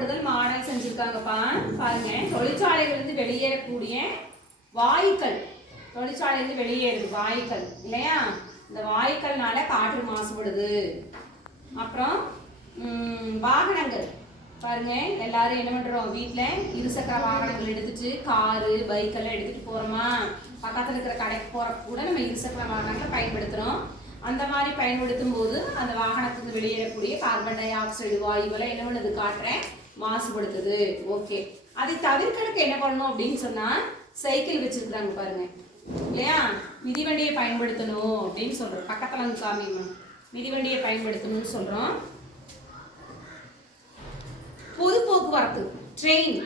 மாசுபடுதல் மாடல் செஞ்சுருக்காங்கப்பா. பாருங்க தொழிற்சாலைகளிலிருந்து வெளியேறக்கூடிய வாயுக்கள். தொழிற்சாலையிலிருந்து வெளியேறுது வாயுக்கள். இல்லையா? இந்த வாயுக்கள்னால காற்று மாசுபடுது. அப்புறம் வாகனங்கள். பாருங்க எல்லாரும் என்ன பண்றோம்? வீட்டில் இருசக்கர வாகனங்கள் எடுத்துட்டு காரு பைக்கெல்லாம் எடுத்துகிட்டு எடுத்துட்டு போறோமா? இருக்கிற கடைக்கு போறப்ப கூட நம்ம இருசக்கர வாகனங்களை பயன்படுத்துறோம். அந்த மாதிரி பயன்படுத்தும் போது அந்த வாகனத்துக்கு வெளியேறக்கூடிய கார்பன் டை ஆக்சைடு வாயுவெல்லாம் என்ன பண்ணுது? காட்டுறேன் மாசுபடுத்துது. ஓகே அதை தவிர்க்கிறதுக்கு என்ன பண்ணணும் அப்படின்னு சொன்னா சைக்கிள் வச்சிருக்கிறாங்க பாருங்க. இல்லையா? மிதிவண்டியை பயன்படுத்தணும் அப்படின்னு சொல்றோம். பக்கத்துல வந்து காமிமா மிதிவண்டியை பயன்படுத்தணும்னு சொல்றோம். பொது போக்குவரத்து ட்ரெயின்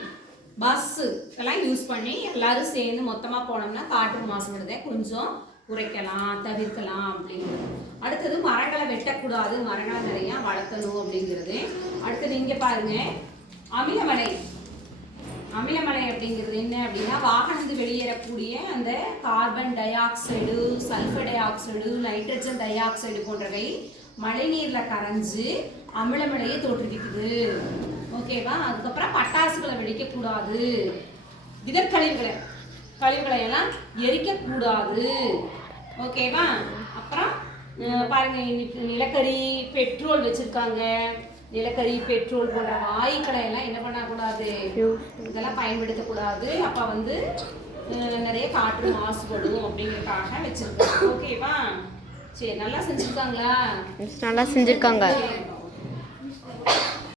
பஸ்ஸு இதெல்லாம் யூஸ் பண்ணி எல்லாரும் சேர்ந்து மொத்தமாக போனோம்னா காற்று மாசுபடுறதை கொஞ்சம் குறைக்கலாம் தவிர்க்கலாம் அப்படிங்கிறது. அடுத்தது மரங்களை வெட்டக்கூடாது. மரங்களை நிறையா வளர்த்தணும் அப்படிங்கிறது. அடுத்தது இங்கே பாருங்கள் அமிலமலை. அமிலமலை அப்படிங்கிறது என்ன அப்படின்னா வாகனத்து வெளியேறக்கூடிய அந்த carbon dioxide sulphur dioxide nitrogen dioxide போன்றவை மழைநீரில் கரைஞ்சு அமிலமலையை தோற்றுவிக்குது. ஓகேவா? அதுக்கப்புறம் பட்டாசுகளை வெடிக்கக்கூடாது. விதக்கழிவுகளை கழிவுகளை எல்லாம் எரிக்கக்கூடாது. ஓகேவா? அப்புறம் பாருங்க நிலக்கரி பெட்ரோல் வச்சிருக்காங்க. நிலக்கரி பெட்ரோல் போன்ற வாயுக்களை எல்லாம் என்ன பண்ணக்கூடாது? இதெல்லாம் பயன்படுத்தக்கூடாது. அப்ப வந்து நிறைய காற்று மாசுபடும் அப்படிங்கறதுக்காக வச்சிருக்காங்க. ஓகேவா? சரி நல்லா செஞ்சிருக்காங்களா? நல்லா செஞ்சுருக்காங்க. சரி.